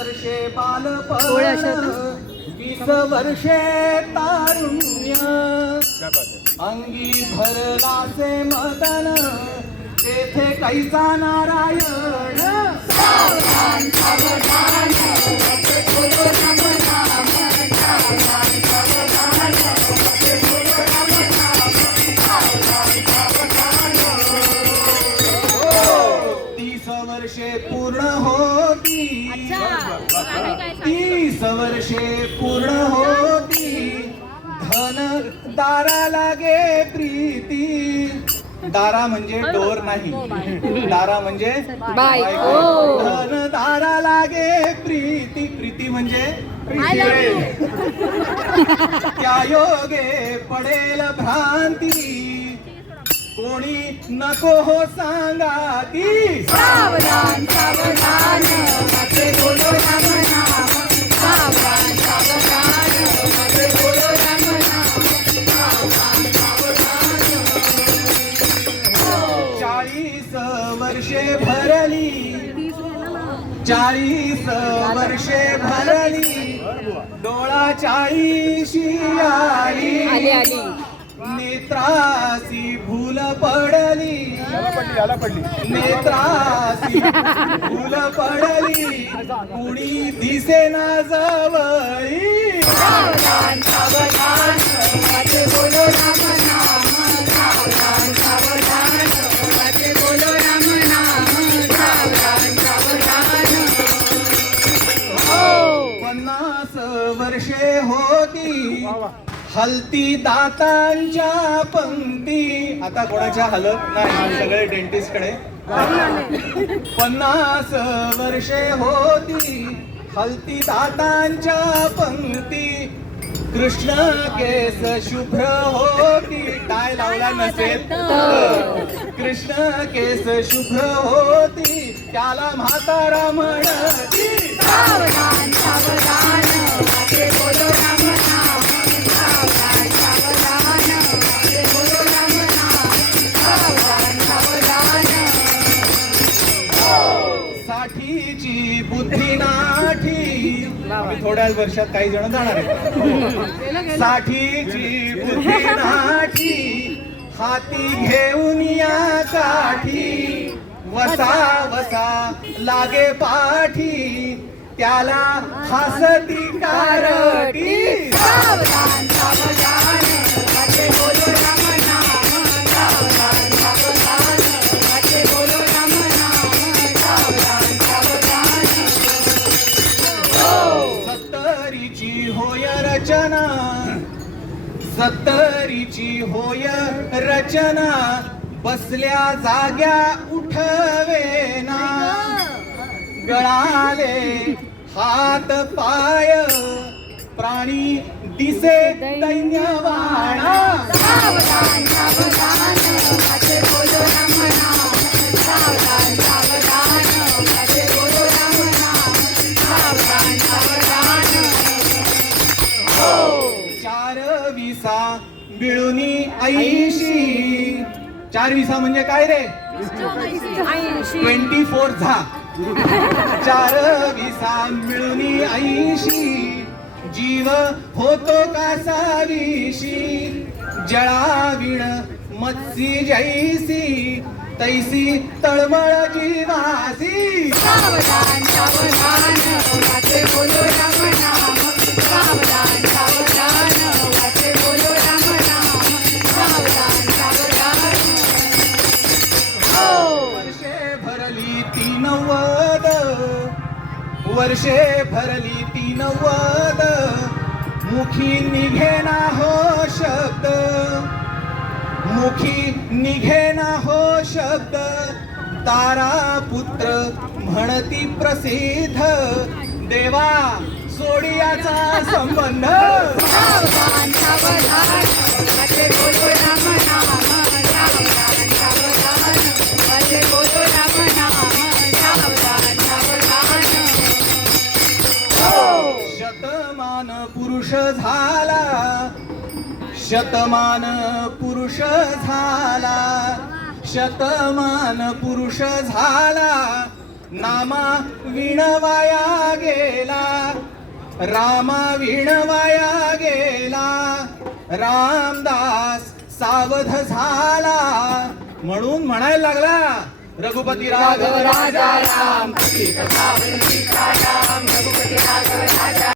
वर्षे बालपण वीस वर्षे तारुण्य. अंगी भरलासे मदन तेथे कैसा नारायण? तीस वर्षे पूर्ण होती. धन दारा लागे प्रीती. दारा म्हणजे डोर नाही. दारा म्हणजे. धन दारा लागे प्रीती. प्रीती म्हणजे प्रीती. त्या योगे पडेल भ्रांती. कोणी नको हो सांगा ती. सावधान सावधान चाळीस वर्षे भरली. चाळीस वर्षे भरली. डोळा चाळीशी आली. नेत्रासी भूल पडली. नेत्रासी भूल पडली. कुणी दिसेना जवळी. हलती दातांच्या पंक्ती. आता कोणाच्या हलत नाही सगळे डेंटिस्टकडे पन्नास वर्षे होती. हलती दातांच्या पंक्ती. कृष्ण केस शुभ्र होती. टाय लावला नसेल. कृष्ण केस शुभ्र होती. त्याला म्हातारा म्हणती. बुद्धी नाठी. थोड्याच वर्षात काही जण जाणार साठीची बुद्धी नाठी. हाती घेऊन या काठी. वसा वसा लागे पाठी. त्याला हसती कारटी. सत्तरीची होय रचना बसल्या जाग्या उठवेना. गळाले हात पाय प्राणी दिसे दैन्यवाणा. मिळूनी ऐशी. चार विसा म्हणजे काय रे? ट्वेंटी फोर झा. चार विसा मिळूनी ऐशी. जीव होतो कासाविशी जळाविण मत्सी जैसी तैसी तळमळ जीवासी. वर्षे भरली ती वद मुखी निघेना हो शब्द मुखी निघेना हो शब्द तारा पुत्र म्हणती प्रसिद्ध देवा सोडियाचा संबंध शतमान पुरुष झाला शतमान पुरुष झाला शतमान पुरुष झाला नामा विणवाया गेला रामा विणवाया गेला रामदास सावध झाला म्हणून म्हणायला लागला रघुपती राघव राजा राम